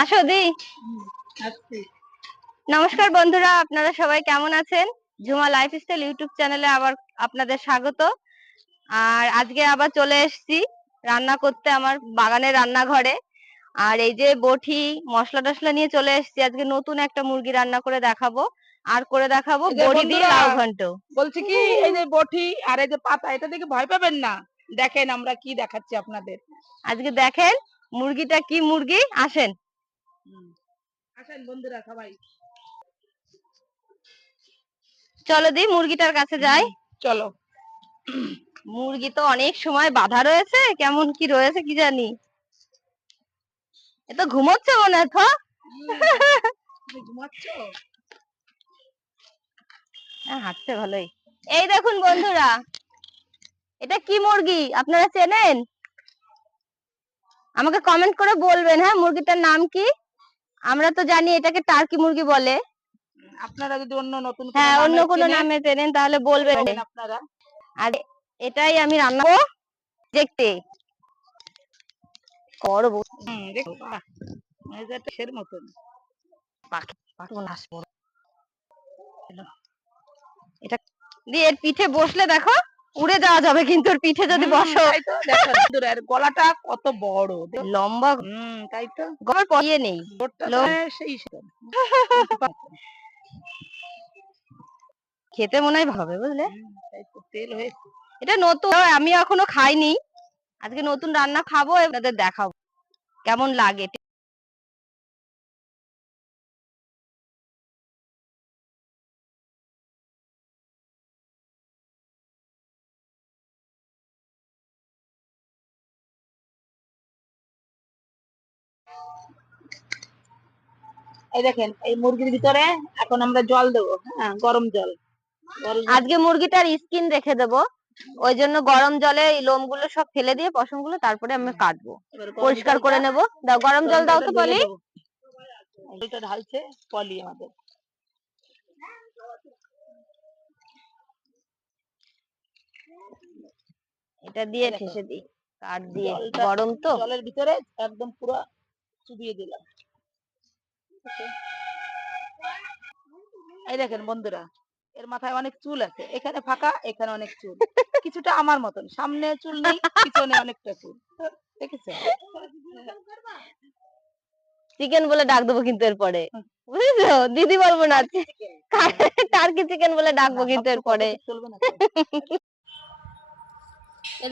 আসো দি। নমস্কার বন্ধুরা আপনারা সবাই কেমন আছেন? ঝুমা লাইফস্টাইল ইউটিউব চ্যানেলে আবার আপনাদের স্বাগত। আর আজকে আবার চলে এসেছি রান্না করতে আমার বাগানের রান্নাঘরে। আর এই যে বটি মশলা টশলা নিয়ে চলে এসেছি। আজকে নতুন একটা মুরগি রান্না করে দেখাবো। আর করে দেখাবো বড়ি দিয়ে লাউ ঘন্ট। বলছি কি এই যে বটি আর এই যে পাতা এটা দেখে ভয় পাবেন না? দেখেন আমরা কি দেখাচ্ছি আপনাদের। আজকে দেখেন মুরগিটা কি মুরগি? আসেন। আসেন বন্ধুরা সবাই। চলো দি মুরগিটার কাছে যাই। চলো। মুরগি তো অনেক সময় বাধা রয়েছে কেমন কি রয়েছে কি জানি। এ তো ঘুমোচ্ছে মনে হ্যাঁ, হাঁটছে ভালোই। এই দেখুন বন্ধুরা এটা কি মুরগি? আপনারা চেনেন? আমাকে কমেন্ট করে বলবেন হ্যাঁ মুরগিটার নাম কি? আমরা তো জানি এটাকে টার্কি মুরগি বলে। আপনারা যদি অন্য নতুন হ্যাঁ অন্য কোনো নামে চেনেন তাহলে বলবেন। আপনারা। আর এটাই আমি রান্না করব দেখতে। করব। হুম দেখো এই যে একটা সের মতন। পাখি। এটা দিয়ে এর পিঠে বসলে দেখো। উড়ে যাওয়া যাবে কিন্তু ওর পিঠে যদি বসো। গলাটা কত বড়। লম্বা তাই তো। গড় পরিয়ে নেই। লোক। সেই খেতে মনে হয় ভালো হবে বুঝলে তেল হয়েছে এটা নতুন। আমি এখনও খাইনি। আজকে নতুন রান্না খাব আপনাদের দেখাবো। কেমন লাগে? এই দেখেন এই মুরগির ভিতরে এখন আমরা জল দেবো হ্যাঁ গরম জল। আজকে মুরগিটার স্কিন রেখে দেবো ওই জন্য গরম জলে এই লোমগুলো সব ফেলে দিয়ে পশমগুলো তারপরে আমি কাটবো। পরিষ্কার করে নেব। দাও গরম জল দাও তো পলি। জলটা ঢালছে পলি আমাদের। এটা দিয়ে। ঠেসে দিই কাঠ দিয়ে গরম তো। জলের ভিতরে একদম পুরো চুবিয়ে দিলাম। এই দেখেন বন্ধুরা এর মাথায় অনেক চুল আছে। এখানে ফাঁকা এখানে অনেক চুল। কিছুটা আমার মতন। সামনে চুল নেই পিছনে অনেকটা চুল। দেখেছেন? চিকেন বলে ডাক দেবো কিন্তু এরপরে। বুঝেছ? দিদি বলব না টার্কি চিকেন বলে ডাকবো কিন্তু এরপরে। পদ্ধতি চলবে না তো।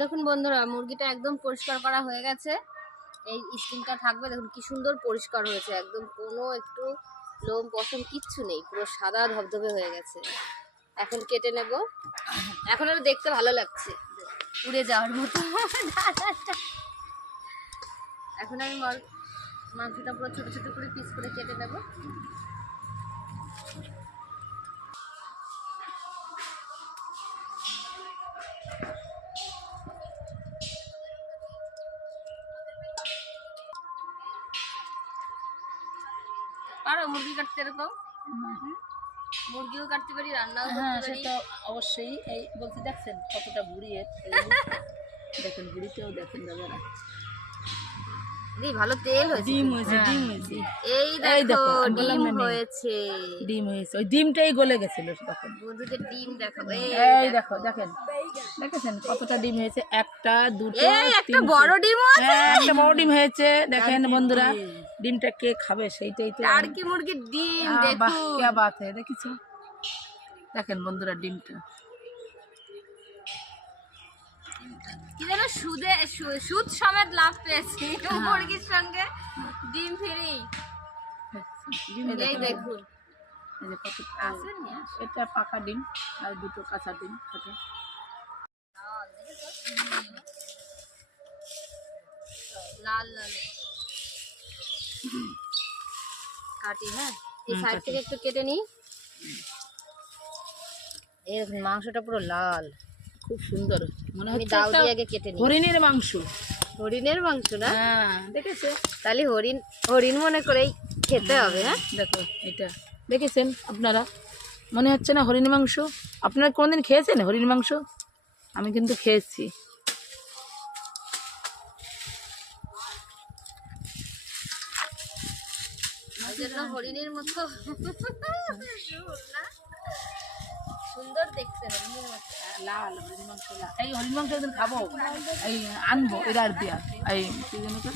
দেখুন বন্ধুরা মুরগিটা একদম পরিষ্কার করা হয়ে গেছে। এই স্কিনটা থাকবে, দেখুন কি সুন্দর পরিষ্কার হয়েছে, একদম কোনো একটু লোম পশম কিচ্ছু নেই, পুরো সাদা ধবধবে হয়ে গেছে। এখন কেটে নেব। এখন আর দেখতে ভালো লাগছে। উড়ে যাওয়ার মতো। এখন আমি মাংসটা পুরো ছোট ছোট করে পিস করে কেটে নেব। এরকম মুরগিও কাটতে পারি রান্নাও হ্যাঁ সেটা অবশ্যই এই বলতে দেখছেন কতটা বুড়ি এর এই যে দেখেন বুড়িতেও দেখেন দাদারা। দি ভালো তেল হয়েছে। ডিম হয়েছে ডিম হয়েছে। এই এই দেখো ডিম হয়েছে। ডিম হয়েছে ওই ডিমটাই গলে গেছিল তখন। বন্ধুদের ডিম দেখো এই দেখো। দেখেন দেখেছেন কতটা ডিম হয়েছে? একটা দুটো একটা বড় আছে। হ্যাঁ একটা বড় ডিম হয়েছে। দেখেন বন্ধুরা ডিমটা কে খাবে সেইটাই তো টার্কি মুরগির ডিম দেখুন। কে বাত দেখেছ? দেখেন বন্ধুরা ডিমটা। কি যেন সুদে সুদ সমেত লাভ পেয়েছি হ্যাঁ। মুরগির সঙ্গে। ডিম ফ্রি। এই দেখেন। এটা পাকা ডিম আর দুটো কাঁচা ডিম লাল লাল। কাটি হ্যাঁ? এই সাইড থেকে একটু কেটে নিই। দেখুন মাংসটা পুরো লাল খুব সুন্দর। মনে হচ্ছে দাও দিয়ে আগে কেটে নিই। হরিণের মাংস। হরিণের মাংস না? হ্যাঁ। দেখেছে তাহলে হরিণ হরিণ মনে করেই খেতে হবে হ্যাঁ? দেখো এটা। দেখেছেন আপনারা? মনে হচ্ছে না হরিণ মাংস? আপনারা কোনদিন খেয়েছেন হরিণ মাংস? আমি কিন্তু খেয়েছি। হরিণের মতো। সুন্দর দেখতে হরিণের মতো। লাল হরিণ মাংস লাল। এই হরিণ মাংস একদিন খাব। এই আনব দিয়া। এই কি জানি তো?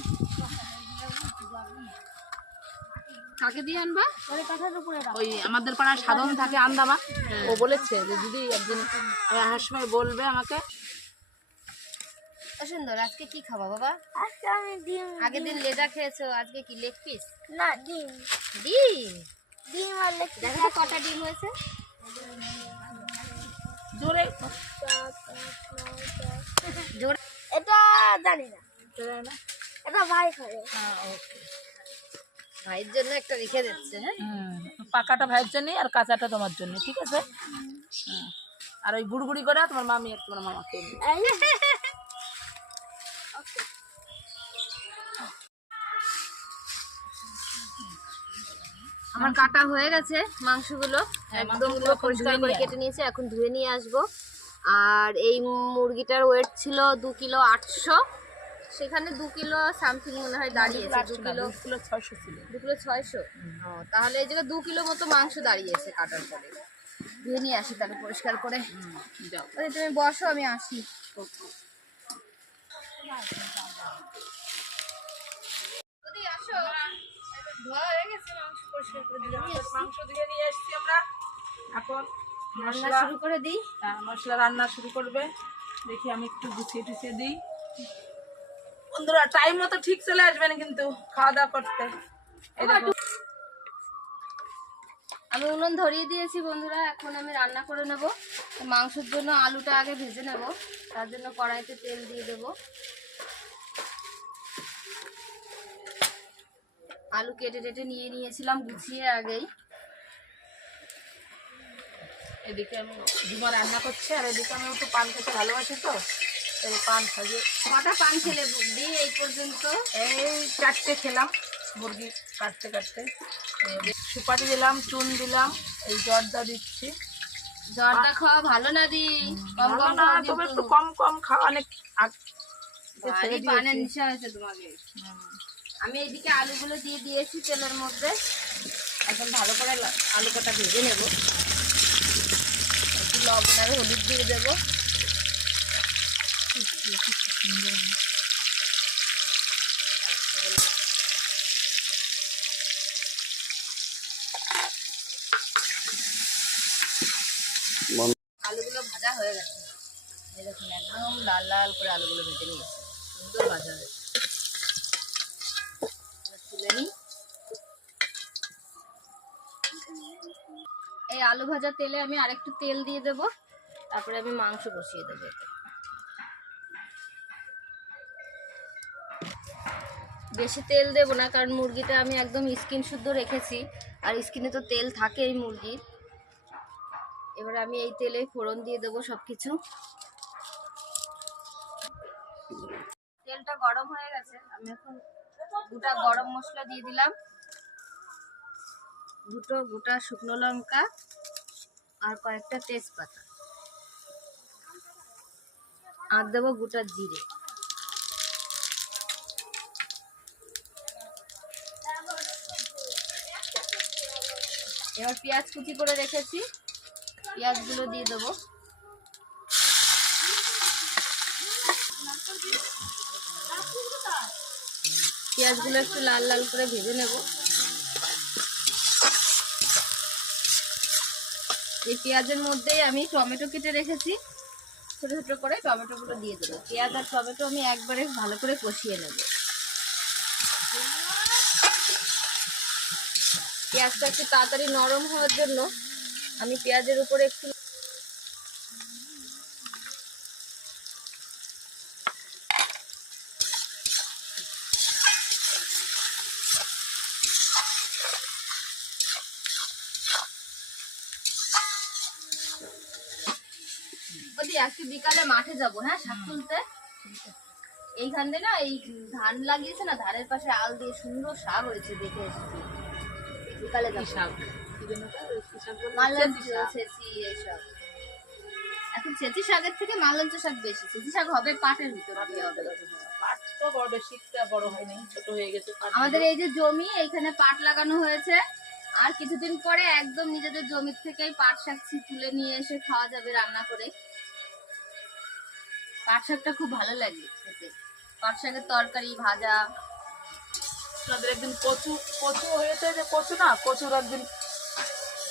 কাকে দিয়ে আনবা? ওই আমাদের পাড়ার সাধন থাকে আন্দামা। ও বলেছে যে দিদি একদিন আমি আসার সময় বলবে আমাকে সুন্দর আজকে কি খাবা বাবা? আজকে আমি ডিম আগের দিন লেজা খেয়েছো আজকে কি লেগ পিস? না ডিম। ডিম? ডিম আর লেগ দেখো তো কটা ডিম হয়েছে। জোরে। জোর। এটা জানি না। এটা ভাই করে। ভাইয়ের জন্য একটা রেখে দিচ্ছে হ্যাঁ? পাকাটা ভাইয়ের জন্য আর কাঁচাটা তোমার জন্য ঠিক আছে? আর ওই গুড়গুড়ি করে তোমার মামি আর তোমার মামাকে আমার কাটা হয়ে গেছে মাংসগুলো। হ্যাঁ, একদম পুরো পরিষ্কার করে কেটে নিয়েছি এখন ধুয়ে নিয়ে আসব। আর এই মুরগিটার ওয়েট ছিল দু কিলো আটশো। সেখানে দু কিলো সামথিং মনে হয় দাঁড়িয়েছে দু কিলো কিলো ছয়শো ছিল। দু কিলো ছয়শো। তাহলে এই জায়গায় দু কিলো মতো মাংস দাঁড়িয়েছে কাটার পরে। ধুয়ে নিয়ে আসি তাহলে পরিষ্কার করে। যাও। তুমি বসো আমি আসি। আসো পরিষ্কার করে দিলাম মাংস দিয়ে নিয়ে এসেছি আমরা। এখন রান্না শুরু করে দিই। হ্যাঁ, মশলা রান্না শুরু করবে। দেখি আমি একটু গুছিয়ে টুছিয়ে দিই। বন্ধুরা টাইম মতো ঠিক চলে আসবেন কিন্তু খাওয়া দাওয়া করতে। আমি উনুন ধরিয়ে দিয়েছি বন্ধুরা এখন আমি রান্না করে নেব। মাংসের জন্য আলুটা আগে ভেজে নেব তার জন্য কড়াইতে তেল দিয়ে দেব। আলু কেটে টেটে নিয়ে নিয়েছিলাম গুছিয়ে আগেই। এদিকে আমি ডিমা রান্না করছে আর এদিকে আমি একটু পান খেতে ভালোবাসি তো এই পান সাজিয়ে কটা পান খেলে দিই এই পর্যন্ত। এই চারটে খেলাম মুরগি কাটতে কাটতে। সুপারি দিলাম চুন দিলাম এই জর্দা দিচ্ছি। জর্দা খাওয়া ভালো না দি? কম কম না, তবে একটু কম কম খাওয়া অনেক পানের। নেশা হয়েছে তোমাকে আমি এইদিকে আলুগুলো দিয়ে দিয়েছি তেলের মধ্যে। এখন ভালো করে আলু কটা ভেজে নেব। একটু লবণ আর হলুদ দিয়ে দেবো। আলুগুলো ভাজা হয়ে গেছে। দেখুন, একদম লাল লাল করে আলুগুলো ভেজে নিয়েছি। সুন্দর ভাজা হয়েছে। আলু ভাজা তেলে আমি আরেকটু তেল দিয়ে দেব। তারপরে আমি মাংস বসিয়ে দেবো। বেশি তেল দেবো না, কারণ মুরগিটা আমি একদম স্কিন শুদ্ধ রেখেছি, আর স্কিনে তো তেল থাকে এই মুরগির। এবার আমি এই তেলে ফোড়ন দিয়ে দেবো সব কিছু তেলটা গরম হয়ে গেছে, আমি এখন গোটা গরম মশলা দিয়ে দিলাম। দুটো গোটা শুকনো লঙ্কা আর কয়েকটা তেজপাতা। আর দেবো গোটা জিরে। এবার পেঁয়াজ কুচি করে রেখেছি। পেঁয়াজগুলো দিয়ে দেবো। পেঁয়াজগুলো একটু লাল লাল করে ভেজে নেব। এই পেঁয়াজের মধ্যেই আমি টমেটো কেটে রেখেছি। ছোটো ছোটো করে টমেটোগুলো দিয়ে দেবো। পেঁয়াজ আর টমেটো আমি একবারে ভালো করে কষিয়ে নেব। পেঁয়াজটা একটু তাড়াতাড়ি নরম হওয়ার জন্য আমি পেঁয়াজের উপরে একটু বলি আজকে বিকালে মাঠে যাব হ্যাঁ শাক তুলতে। এইখানে না এই ধান লাগিয়েছে না ধানের পাশে আল দিয়ে সুন্দর শাক হয়েছে দেখে এসেছি। বিকালে শাক? ছেঁচি এইসব এখন শাকের থেকে মালঞ্চ শাক বেশি শাক হবে পাটের ভিতর হবে। পাট তো বড় বেশিটা বড় হয়নি ছোট গেছে পাট। আমাদের এই যে জমি এইখানে পাট লাগানো হয়েছে। আর কিছুদিন পরে একদম নিজেদের জমির থেকেই পাট শাক তুলে নিয়ে এসে খাওয়া যাবে রান্না করে। পাট শাকটা খুব ভালো লাগে খেতে। পাট শাকের তরকারি ভাজা। আপনাদের একদিন কচু কচু হয়েছে যে কচু না কচুর একদিন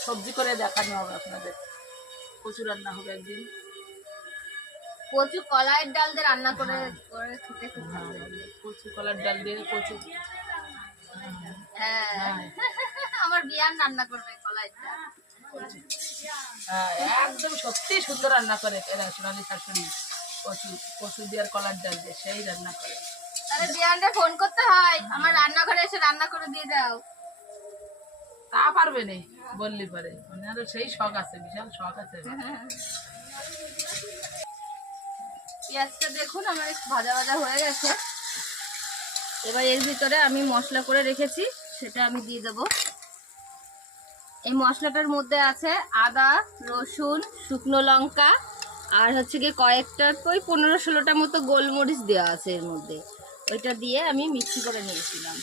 সবজি করে দেখানো হবে আপনাদের। কচু রান্না হবে একদিন। কচু কলাইয়ের ডাল দিয়ে রান্না করে করে খেতে খুব ভালো লাগে। কচু কলার ডাল দিয়ে কচু। হ্যাঁ। আমার বিয়ান রান্না করবে কলাইয়ের ডাল। হ্যাঁ একদম সত্যি সুন্দর রান্না করে এরা সোনালি শাশুড়ি। কচু কচু দিয়ে আর কলার ডাল দিয়ে সেই রান্না করে। তাহলে বিয়ানটা ফোন করতে হয়। আমার রান্নাঘরে এসে রান্না করে দিয়ে দাও তা পারবে নেই বললি পারে। মানে আরও সেই শখ আছে বিশাল শখ আছে পেঁয়াজটা দেখুন আমার একটু ভাজা ভাজা হয়ে গেছে। এবার এর ভিতরে আমি মশলা করে রেখেছি সেটা আমি দিয়ে দেব। এই মশলাটার মধ্যে আছে আদা রসুন শুকনো লঙ্কা আর হচ্ছে গিয়ে কয়েকটা ওই পনেরো ষোলোটা মতো গোলমরিচ দেওয়া আছে এর মধ্যে। ওইটা দিয়ে আমি মিক্সি করে নিয়েছিলাম।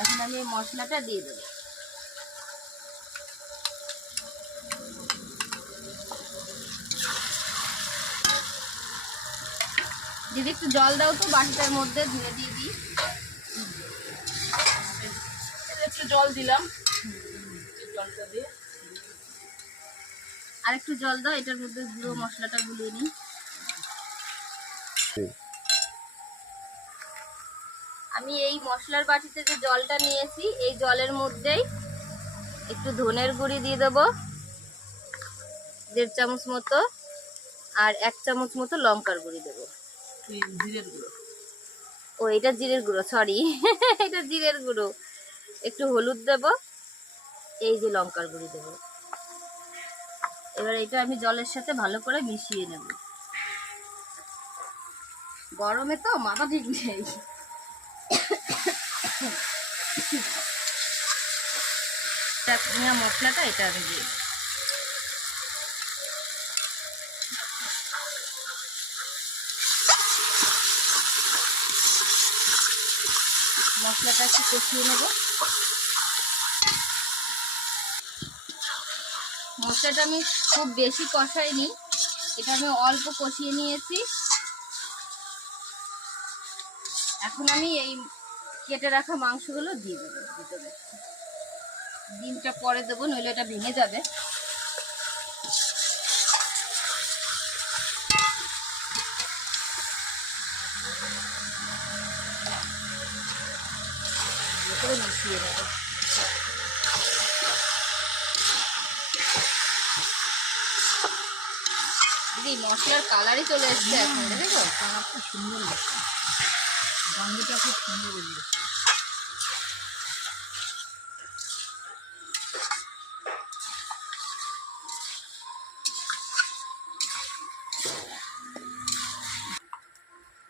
এখন আমি মশলাটা দিয়ে দেবো। দিদি, একটু জল দাও তো, বাটিটার মধ্যে ধুয়ে দিয়ে দিই। একটু জল দিলাম। জলটা দিয়ে। আর একটু জল দাও এটার মধ্যে গুঁড়ো মশলাটা গুলিয়ে নিই। আমি এই মশলার বাটিতে যে জলটা নিয়েছি এই জলের মধ্যেই একটু ধনের গুঁড়ি দিয়ে দেবো দেড় চামচ মতো আর এক চামচ মতো লঙ্কার গুঁড়ি দেবো। এই জিরের গুঁড়ো। ও এটা জিরের গুঁড়ো সরি এটা জিরের গুঁড়ো। একটু হলুদ দেব এই যে লঙ্কার গুঁড়ি দেব। এবার এটা আমি জলের সাথে ভালো করে মিশিয়ে নেব। গরমে তো মাথা ঠিক নেই। মশলাটা এটা আমি দিয়ে মশলাটা একটু কষিয়ে নেব। মশলাটা আমি খুব বেশি কষাইনি। এটা আমি অল্প কষিয়ে নিয়েছি। এখন আমি এই কেটে রাখা মাংসগুলো দিয়ে দেবো ডিমটা পরে দেবো, নইলে এটা ভেঙে যাবে করে মিশিয়ে নেব দিদি মশলার কালারই চলে এসছে এখন দেখেছ? খুব সুন্দর লাগছে। গন্ধটা খুব সুন্দর বেরিয়েছে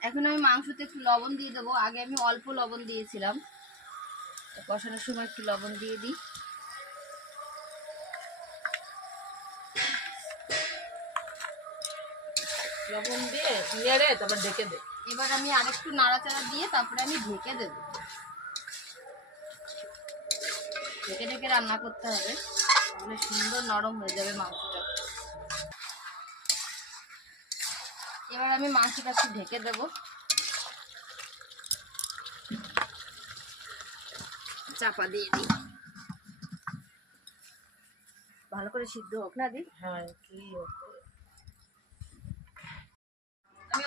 এখন আমি মাংসতে একটু লবণ দিয়ে দেবো। আগে আমি অল্প লবণ দিয়েছিলাম। কষানোর সময় একটু লবণ দিয়ে দিই। লবণ দিয়ে নেড়ে তারপর ডেকে দে। এবার আমি আরেকটু নাড়াচাড়া দিয়ে তারপরে আমি ঢেকে দেব। ঢেকে ঢেকে রান্না করতে হবে তাহলে সুন্দর নরম হয়ে যাবে মাংসটা। এবার আমি মাংসটা একটু ঢেকে দেবো। চাপা দিয়ে দিই। ভালো করে সিদ্ধ হোক না দি? হ্যাঁ কি আমি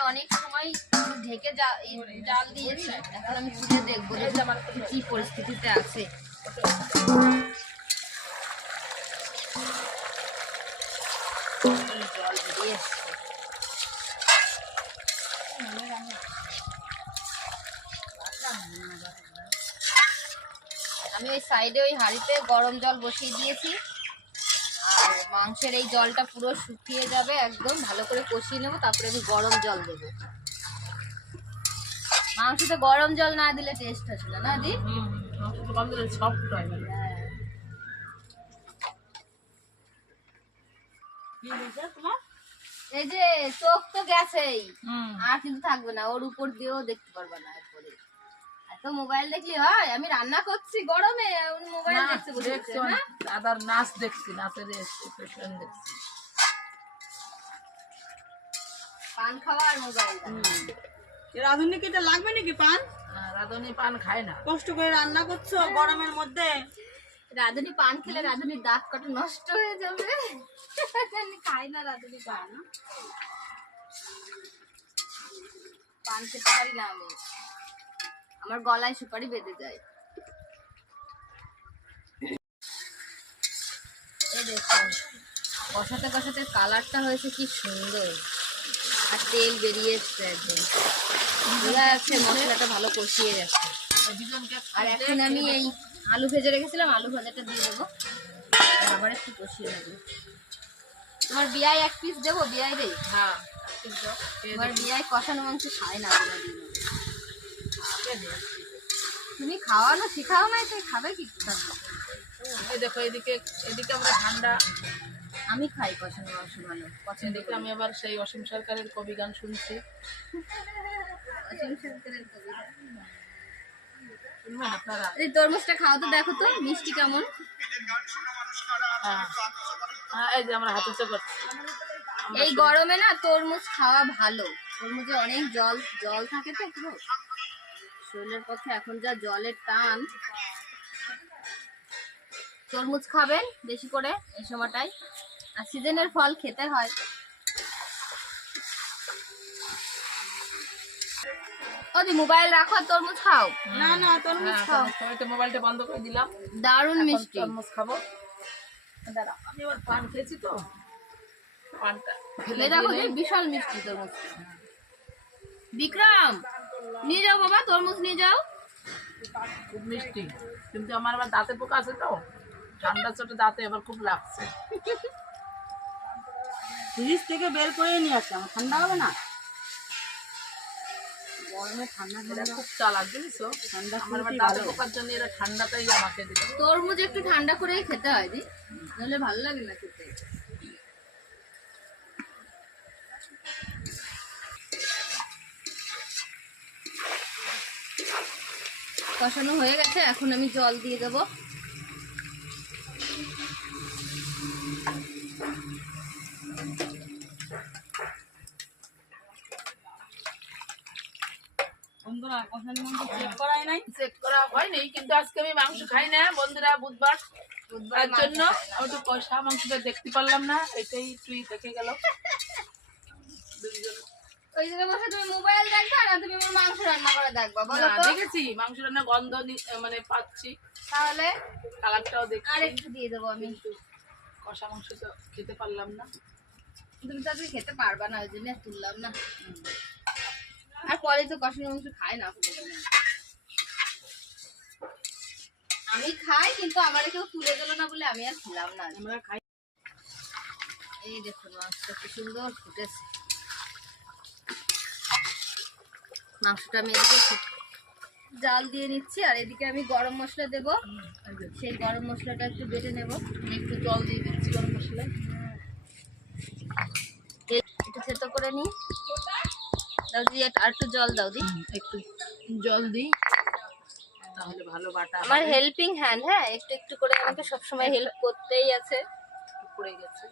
অনেক সময় ঢেকে জাল দিয়েছি। এখন আমি খুঁজে দেখব কি পরিস্থিতিতে আছে। আমি ওই সাইডে ওই হাঁড়িতে গরম জল বসিয়ে দিয়েছি। মাংসের এই জলটা পুরো শুকিয়ে যাবে একদম ভালো করে কষিয়ে নেব তারপরে আমি গরম জল দেবো। মাংসতে গরম জল না দিলে টেস্ট আসে না না দি? হয় এই যে চোখ তো গেছেই। আর কিন্তু থাকবে না ওর উপর দিয়েও দেখতে পারবে না এত মোবাইল দেখলি? হয় আমি রান্না করছি গরমে মোবাইল দেখছি বসে, হ্যাঁ? দাদার নাচ দেখছি নাচের এক্সপ্রেশন দেখছি। পান খাওয়া মোবাইল রাধুনি এটা লাগবে নাকি পান? রাধুনি পান খায় না। কষ্ট করে রান্না করছ গরমের মধ্যে? রাধুনি পান খেলে রাধুনির দাঁত কত নষ্ট হয়ে যাবে। খাই না রাধুনি পান। পান খেতে পারি না আমি। আমার গলায় সুপারি বেঁধে যায়। কষাতে কষাতে কালারটা হয়েছে কি সুন্দর। আর তেল বেরিয়ে এসছে একদম। বোঝা যাচ্ছে মশলাটা ভালো কষিয়ে গেছে। আর এখন আমি এই আলু ভেজে রেখেছিলাম আলু ভাজাটা দিয়ে দেবো। আবার একটু কষিয়ে নেব। তোমার বিয়াই এক পিস দেবো? বিয়াই রে হ্যাঁ তোমার বিয়াই কষানো মাংস খায় না কোনোদিন খেয়ে দে। তুমি খাওয়ানো শিখাও না সে খাবে কি এই দেখো এদিকে এদিকে আমরা ঠান্ডা। আমি খাই কষানো মাংস ভালো পছন্দ এদিকে আমি আবার সেই অসীম সরকারের কবি গান শুনছি। অসীম সরকারের। এই তরমুজটা খাও তো দেখো তো মিষ্টি কেমন। হ্যাঁ হ্যাঁ এই যে আমরা হাতে করছি। এই গরমে না তরমুজ খাওয়া ভালো। তরমুজে অনেক জল জল থাকে তো শরীরের পক্ষে এখন যা জলের টান। তরমুজ খাবেন বেশি করে এই সময়টাই আর সিজনের ফল খেতে হয়। ওদি মোবাইল রাখো তরমুজ খাও। না না তরমুজ হ্যাঁ, খাও। আমি তো মোবাইলটা বন্ধ করে দিলাম। দারুণ মিষ্টি। তরমুজ খাব। দাঁড়া আমি এবার পান খেয়েছি তো। পানটা ফেলে দেখো বিশাল মিষ্টি তরমুজ। বিক্রম! নিয়ে যাও বাবা তরমুজ নিয়ে যাও। খুব মিষ্টি কিন্তু আমার আবার দাঁতে পোকা আছে তো। ঠান্ডা চোটে দাঁতে এবার খুব লাগছে। ফ্রিজ থেকে বের করে নিয়ে আসলাম ঠান্ডা হবে না? গরমে ঠান্ডা এরা খুব চালাক জানিস ঠান্ডা আমার আবার দাঁতে পোকার জন্য এরা ঠান্ডাটাই আমাকে দিল তরমুজ একটু ঠান্ডা করে খেতে হয় দি নাহলে ভালো লাগে না খেতে কষানো হয়ে গেছে এখন আমি জল দিয়ে দেব। করা হয়নি কিন্তু আজকে আমি মাংস খাই না বন্ধুরা বুধবার। তার জন্য। আমি কষা মাংসটা দেখতে পারলাম না এটাই তুই দেখে গেল। দুইজন ওই জায়গায় বসে তুমি মোবাইল দেখবা না তুমি আমার মাংস রান্না করে দেখবা বলো তো? দেখেছি মাংস রান্না গন্ধ মানে পাচ্ছি। তাহলে কালারটাও দেখছি। আর একটু দিয়ে দেবো আমি। কষা মাংস তো খেতে পারলাম না। তুমি তো আজকে খেতে পারবা না ওই জন্য তুললাম না। আর পরে তো কষানো মাংস খায় না। আমি খাই কিন্তু আমার কেউ তুলে দিল না বলে আমি আর খেলাম না। আমরা খাই এই দেখুন মাংসটা কি সুন্দর ফুটেছে। মাংসটা আমি এদিকে জাল দিয়ে নিচ্ছি আর এদিকে আমি গরম মশলা দেব। সেই গরম মশলাটা একটু বেটে নেব। একটু জল দিয়ে দিচ্ছি গরম মশলা একটু থেতো করে নিই। দাও দি আর একটু জল দাও দি। একটু জল দিই। তাহলে ভালো বাটা আমার হেল্পিং হ্যান্ড হ্যাঁ? একটু একটু করে আমাকে সবসময় হেল্প করতেই আছে। পড়ে গেছে।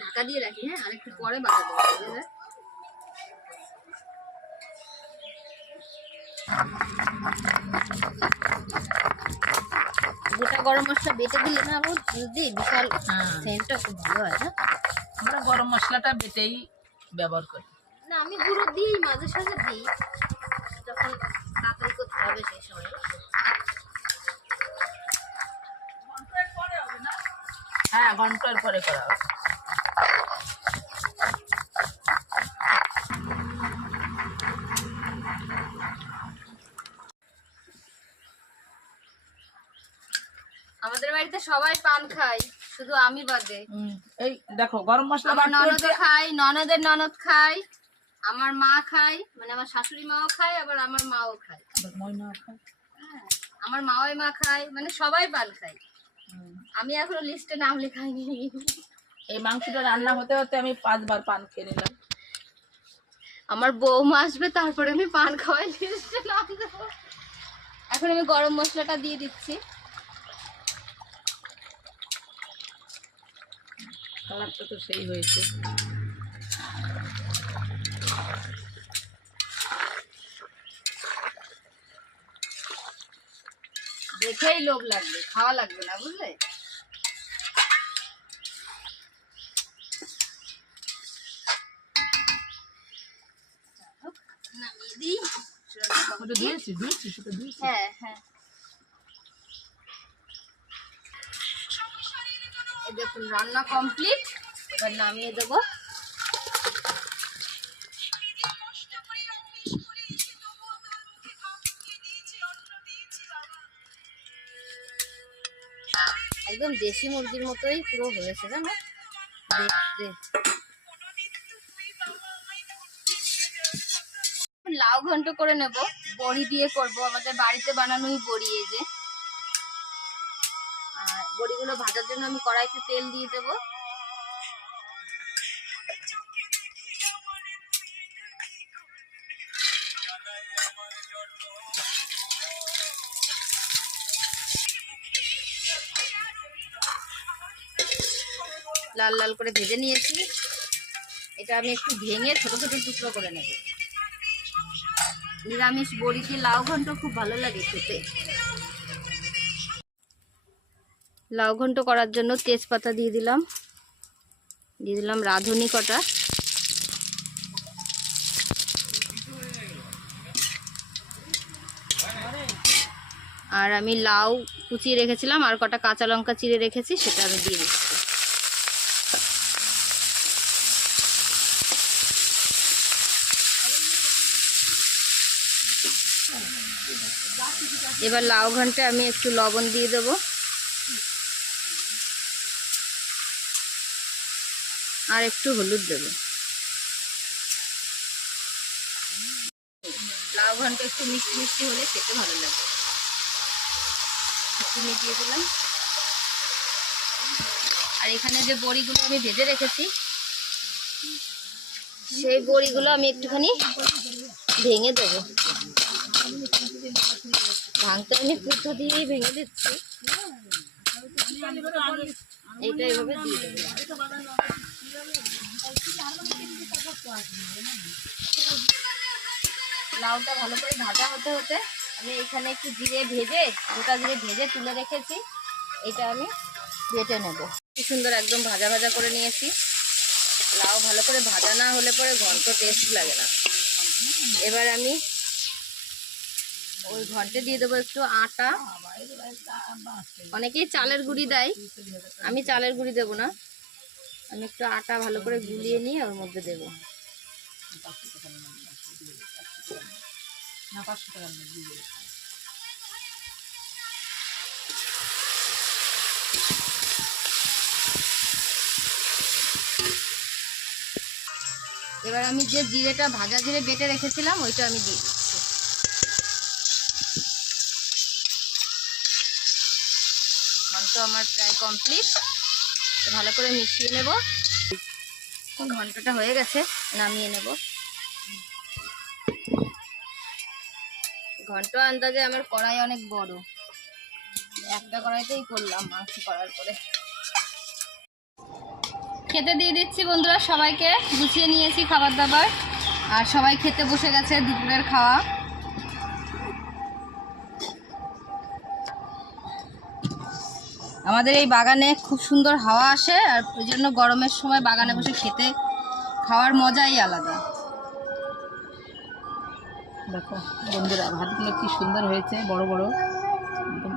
ঢাকা দিয়ে রাখি হ্যাঁ? আর একটু পরে বাটা দেবো ঠিক আছে? গোটা গরম মশলা বেটে দিলে না বুঝলি বিশাল হ্যাঁ। সেন্টটা খুব ভালো হয় না আমরা গরম মশলাটা বেটেই ব্যবহার করি। না আমি গুঁড়ো দিই মাঝে সাঝে দিই। যখন তাড়াতাড়ি করতে হবে সেই সময়। হ্যাঁ ঘণ্টার পরে করা হবে আমাদের বাড়িতে সবাই পান খায় শুধু আমি বাদে। এই দেখো গরম মশলা আমার ননদও খায় ননদের ননদ খাই আমার মা খায় মানে আমার শাশুড়ি মাও খায় আবার আমার মাও খায়। খায়। আমার মাওয়াই মা খায় মানে সবাই পান খায়। আমি এখনও লিস্টে নাম লেখাইনি। এই মাংসটা রান্না হতে হতে আমি পাঁচবার পান খেয়ে নিলাম। আমার বৌমা আসবে তারপরে আমি পান খাওয়াই লিস্টে নাম দেবো। এখন আমি গরম মশলাটা দিয়ে দিচ্ছি। কালারটা তো সেই হয়েছে। দেখেই লোভ লাগবে খাওয়া লাগবে না বুঝলে? হ্যাঁ হ্যাঁ। দেখুন, রান্না কমপ্লিট এবার নামিয়ে দেবো। একদম দেশি মুরগির মতোই পুরো হয়েছে, জানো? দেখতে। লাউ ঘন্ট করে নেব, বড়ি দিয়ে করব, আমাদের বাড়িতে বানানোই বড়ি এই যে। বড়িগুলো ভাজার জন্য আমি কড়াইতে তেল দিয়ে দেব। লাল লাল করে ভেজে নিয়েছি। এটা আমি একটু ভেঙে ছোট ছোট টুকরো করে নেব। নিরামিষ বড়ি দিয়ে লাউ ঘন্ট খুব ভালো লাগে খেতে। লাউ ঘন্ট করার জন্য তেজপাতা দিয়ে দিলাম। দিয়ে দিলাম রাঁধুনি কটা। আর আমি লাউ কুচিয়ে রেখেছিলাম, আর কটা কাঁচা লঙ্কা চিড়ে রেখেছি, সেটা আমি দিয়ে দিচ্ছি। এবার লাউ ঘন্টে আমি একটু লবণ দিয়ে দেবো। আর একটু হলুদ দেবো। লাউ ঘন্ট একটু মিষ্টি মিষ্টি হলে খেতে ভালো লাগে। চিনি দিয়ে দিলাম। আর এখানে যে বড়িগুলো আমি ভেজে রেখেছি, সেই বড়িগুলো আমি একটুখানি ভেঙে দেবো। ভাঙতে আমি কুটো দিয়েই ভেঙে দিচ্ছি। এইটা এইভাবে দিয়ে দেবো। লাউটা ভালো করে ভাজা হতে হতে আমি এখানে একটু জিরে ভেজে, গোটা জিরে ভেজে তুলে রেখেছি। এটা আমি বেটে নেব। কি সুন্দর একদম ভাজা ভাজা করে নিয়েছি। লাউ ভালো করে ভাজা না হলে পরে ঘন্ট টেস্ট লাগে না। এবার আমি ওই ঘন্টে দিয়ে দেবো একটু আটা। অনেকেই চালের গুঁড়ি দেয়। আমি চালের গুঁড়ি দেবো না। আমি একটু আটা ভালো করে গুলিয়ে নিয়ে ওর মধ্যে দেবো। এবার আমি যে জিরেটা ভাজা জিরে বেটে রেখেছিলাম, ওইটা আমি দিয়ে দিচ্ছি। আমার প্রায় কমপ্লিট। ভালো করে মিশিয়ে নেব। ঘন্টাটা হয়ে গেছে, নামিয়ে নেব। ঘন্ট আন্দাজে আমার কড়াই অনেক বড়। একটা কড়াইতেই করলাম মাংস করার পরে। খেতে দিয়ে দিচ্ছি বন্ধুরা সবাইকে। গুছিয়ে নিয়েছি খাবার দাবার। আর সবাই খেতে বসে গেছে দুপুরের খাওয়া। আমাদের এই বাগানে খুব সুন্দর হাওয়া আসে আর ওই জন্য গরমের সময় বাগানে বসে খেতে খাওয়ার মজাই আলাদা। দেখো বন্ধুরা ভাতগুলো কি সুন্দর হয়েছে বড় বড় একদম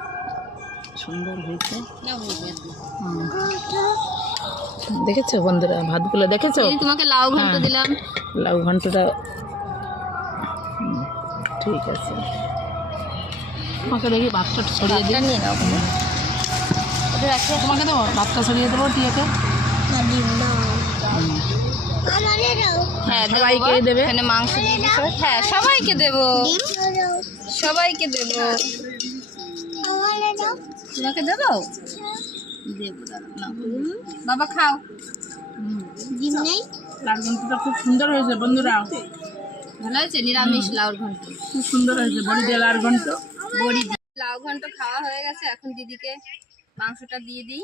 সুন্দর হয়েছে। দেখেছ বন্ধুরা ভাতগুলো দেখেছ? তোমাকে লাউ ঘন্ট হ্যাঁ। দিলাম। লাউ ঘন্টটা ঠিক আছে। তোমাকে দেখি ভাতটা ছড়িয়ে দিই। নিয়ে নাও। ওটা রাখে তোমাকে দেবো? ভাতটা ছড়িয়ে দেবো টিয়াকে? হ্যাঁ সবাইকে দেবে? এখানে মাংস দিয়ে হ্যাঁ সবাইকে দেবো। সবাইকে দেবো। তোমাকে দেবো? দেবো বাবা খাও। ডিম নেই? লাল ঘন্টটা খুব সুন্দর হয়েছে বন্ধুরা। ভালো হয়েছে? নিরামিষ লাউর ঘন্ট। খুব সুন্দর হয়েছে বড়ি দিয়ে লাল ঘন্ট। বড়ি লাউ ঘন্ট খাওয়া হয়ে গেছে এখন দিদিকে মাংসটা দিয়ে দিই।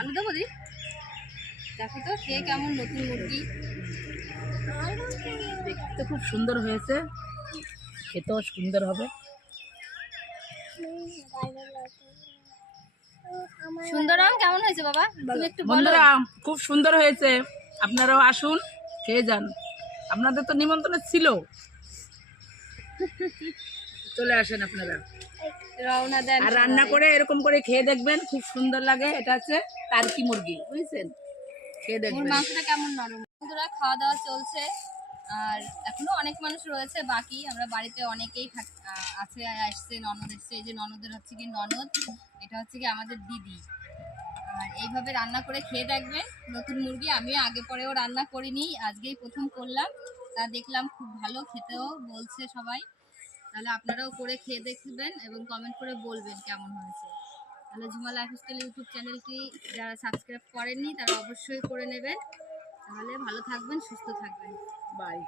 আলু দেবো দি? দেখো তো খেয়ে কেমন নতুন মুরগি। দেখতে খুব সুন্দর হয়েছে। খেতেও সুন্দর হবে। সুন্দরম কেমন হয়েছে বাবা? তুমি একটু বলো। খুব সুন্দর হয়েছে। আপনারাও আসুন খেয়ে যান। আপনাদের তো নিমন্ত্রণ ছিল। চলে আসেন আপনারা। রওনা দেন আর রান্না করে এরকম করে খেয়ে দেখবেন খুব সুন্দর লাগে। এটা হচ্ছে টার্কি মুরগি বুঝছেন? খেয়ে দেখবেন। মাংসটা কেমন নরম? বন্ধুরা খাওয়া দাওয়া চলছে। আর এখনও অনেক মানুষ রয়েছে বাকি আমরা বাড়িতে অনেকেই আছে আসছে ননদ এসছে। এই যে ননদের হচ্ছে কি ননদ এটা হচ্ছে কি আমাদের দিদি। আর এইভাবে রান্না করে খেয়ে দেখবেন নতুন মুরগি। আমিও আগে পরেও রান্না করিনি আজকেই প্রথম করলাম। তা দেখলাম খুব ভালো খেতেও বলছে সবাই। তাহলে আপনারাও করে খেয়ে দেখবেন এবং কমেন্ট করে বলবেন কেমন হয়েছে। তাহলে ঝুমা লাইফস্টাইল ইউটিউব চ্যানেলটি যারা সাবস্ক্রাইব করেননি তারা অবশ্যই করে নেবেন। তাহলে ভালো থাকবেন, সুস্থ থাকবেন। বাই